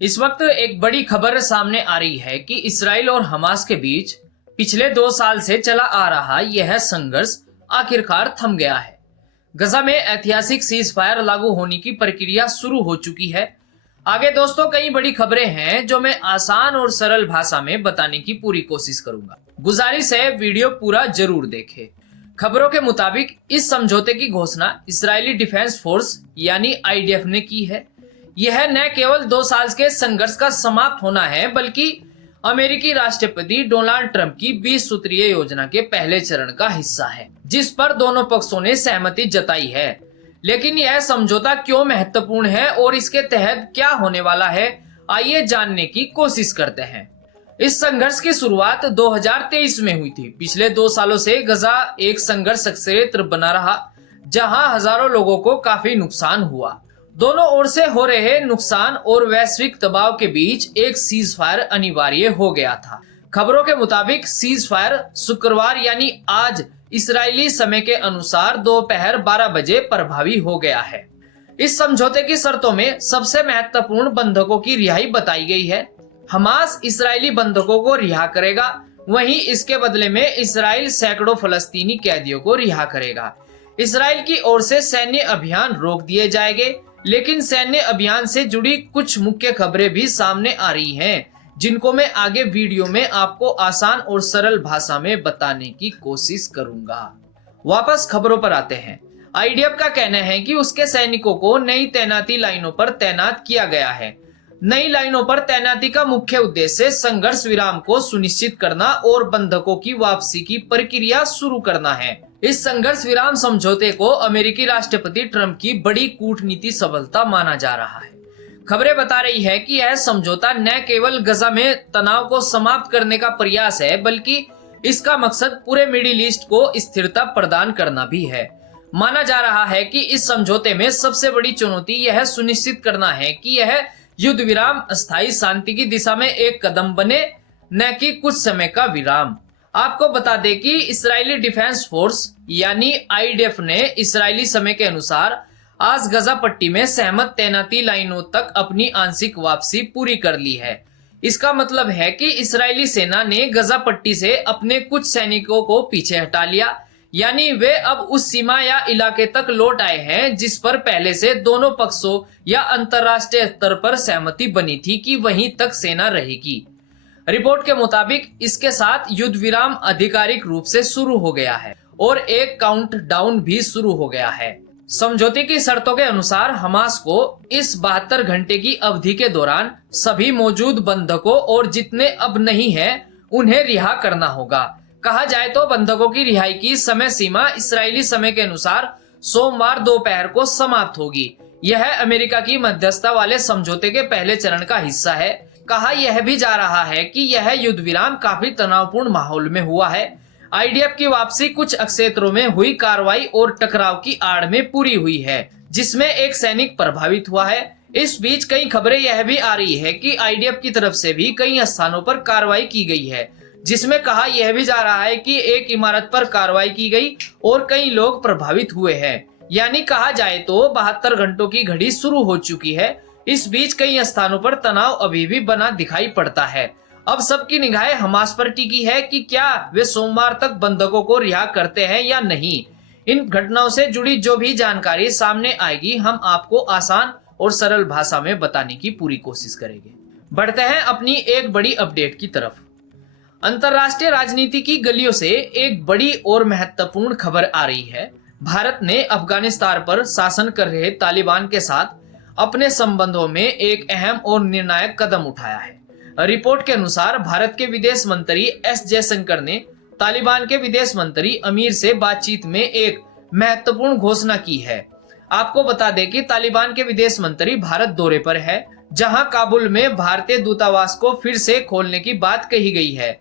इस वक्त एक बड़ी खबर सामने आ रही है कि इसराइल और हमास के बीच पिछले 2 साल से चला आ रहा यह संघर्ष आखिरकार थम गया है। गजा में ऐतिहासिक सीज फायर लागू होने की प्रक्रिया शुरू हो चुकी है। आगे दोस्तों कई बड़ी खबरें हैं जो मैं आसान और सरल भाषा में बताने की पूरी कोशिश करूंगा। गुजारिश है वीडियो पूरा जरूर देखें। खबरों के मुताबिक इस समझौते की घोषणा इस्राएली डिफेंस फोर्स यानी आईडीएफ ने की है। यह न केवल 2 साल के संघर्ष का समाप्त होना है बल्कि अमेरिकी राष्ट्रपति डोनाल्ड ट्रंप की 20 सूत्रीय योजना के पहले चरण का हिस्सा है, जिस पर दोनों पक्षों ने सहमति जताई है। लेकिन यह समझौता क्यों महत्वपूर्ण है और इसके तहत क्या होने वाला है, आइए जानने की कोशिश करते हैं। इस संघर्ष की शुरुआत 2023 में हुई थी। पिछले 2 सालों से गजा एक संघर्ष क्षेत्र बना रहा, जहां हजारों लोगों को काफी नुकसान हुआ। दोनों ओर से हो रहे नुकसान और वैश्विक दबाव के बीच एक सीज फायर अनिवार्य हो गया था। खबरों के मुताबिक सीज फायर शुक्रवार यानी आज इस्राएली समय के अनुसार दोपहर 12 बजे प्रभावी हो गया है। इस समझौते की शर्तों में सबसे महत्वपूर्ण बंधकों की रिहाई बताई गई है। हमास इस्राएली बंधकों को रिहा करेगा, वहीं इसके बदले में इस्राएल सैकड़ों फलस्तीनी कैदियों को रिहा करेगा। इस्राएल की ओर से सैन्य अभियान रोक दिए जाएंगे, लेकिन सैन्य अभियान से जुड़ी कुछ मुख्य खबरें भी सामने आ रही हैं, जिनको मैं आगे वीडियो में आपको आसान और सरल भाषा में बताने की कोशिश करूंगा। वापस खबरों पर आते हैं। आईडीएफ का कहना है कि उसके सैनिकों को नई तैनाती लाइनों पर तैनात किया गया है। नई लाइनों पर तैनाती का मुख्य उद्देश्य संघर्ष विराम को सुनिश्चित करना और बंधकों की वापसी की प्रक्रिया शुरू करना है। इस संघर्ष विराम समझौते को अमेरिकी राष्ट्रपति ट्रंप की बड़ी कूटनीति सफलता माना जा रहा है। खबरें बता रही है कि यह समझौता न केवल गजा में तनाव को समाप्त करने का प्रयास है, बल्कि इसका मकसद पूरे मिडिल ईस्ट को स्थिरता प्रदान करना भी है। माना जा रहा है कि इस समझौते में सबसे बड़ी चुनौती यह सुनिश्चित करना है कि यह युद्ध विराम अस्थायी शांति की दिशा में एक कदम बने, न कि कुछ समय का विराम। आपको बता दें कि इस्राएली डिफेंस फोर्स यानी आईडीएफ ने इस्राएली समय के अनुसार आज गजा पट्टी में सहमत तैनाती लाइनों तक अपनी आंशिक वापसी पूरी कर ली है। इसका मतलब है कि इस्राएली सेना ने गजा पट्टी से अपने कुछ सैनिकों को पीछे हटा लिया, यानी वे अब उस सीमा या इलाके तक लौट आए हैं जिस पर पहले से दोनों पक्षों या अंतर्राष्ट्रीय स्तर पर सहमति बनी थी कि वहीं तक सेना रहेगी। रिपोर्ट के मुताबिक इसके साथ युद्ध विराम आधिकारिक रूप से शुरू हो गया है और एक काउंटडाउन भी शुरू हो गया है। समझौते की शर्तों के अनुसार हमास को इस 72 घंटे की अवधि के दौरान सभी मौजूद बंधकों और जितने अब नहीं हैं उन्हें रिहा करना होगा। कहा जाए तो बंधकों की रिहाई की समय सीमा इस्राएली समय के अनुसार सोमवार दोपहर को समाप्त होगी। यह अमेरिका की मध्यस्थता वाले समझौते के पहले चरण का हिस्सा है। कहा यह भी जा रहा है कि यह युद्ध विराम काफी तनावपूर्ण माहौल में हुआ है। आईडीएफ की वापसी कुछ क्षेत्रों में हुई कार्रवाई और टकराव की आड़ में पूरी हुई है, जिसमें एक सैनिक प्रभावित हुआ है। इस बीच कई खबरें यह भी आ रही है कि आईडीएफ की तरफ से भी कई स्थानों पर कार्रवाई की गई है, जिसमें कहा यह भी जा रहा है कि एक इमारत पर कार्रवाई की गई और कई लोग प्रभावित हुए हैं। यानी कहा जाए तो 72 घंटों की घड़ी शुरू हो चुकी है। इस बीच कई स्थानों पर तनाव अभी भी बना दिखाई पड़ता है। अब सबकी निगाहें हमास पर टिकी है कि क्या वे सोमवार तक बंधकों को रिहा करते हैं या नहीं। इन घटनाओं से जुड़ी जो भी जानकारी सामने आएगी हम आपको आसान और सरल भाषा में बताने की पूरी कोशिश करेंगे। बढ़ते हैं अपनी एक बड़ी अपडेट की तरफ। अंतर्राष्ट्रीय राजनीति की गलियों से एक बड़ी और महत्वपूर्ण खबर आ रही है। भारत ने अफगानिस्तान पर शासन कर रहे तालिबान के साथ अपने संबंधों में एक अहम और निर्णायक कदम उठाया है। रिपोर्ट के अनुसार भारत के विदेश मंत्री एस जयशंकर ने तालिबान के विदेश मंत्री अमीर से बातचीत में एक महत्वपूर्ण घोषणा की है। आपको बता दें कि तालिबान के विदेश मंत्री भारत दौरे पर है, जहां काबुल में भारतीय दूतावास को फिर से खोलने की बात कही गई है।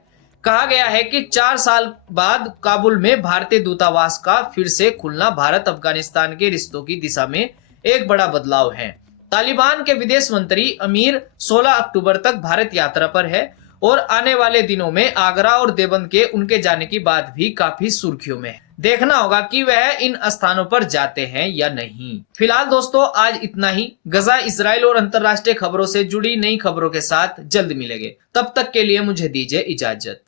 कहा गया है कि 4 साल बाद काबुल में भारतीय दूतावास का फिर से खुलना भारत अफगानिस्तान के रिश्तों की दिशा में एक बड़ा बदलाव है। तालिबान के विदेश मंत्री अमीर 16 अक्टूबर तक भारत यात्रा पर है और आने वाले दिनों में आगरा और देवबंद के उनके जाने की बात भी काफी सुर्खियों में है। देखना होगा कि वह इन स्थानों पर जाते हैं या नहीं। फिलहाल दोस्तों आज इतना ही। गजा, इजराइल और अंतरराष्ट्रीय खबरों से जुड़ी नई खबरों के साथ जल्द मिलेंगे। तब तक के लिए मुझे दीजिए इजाजत।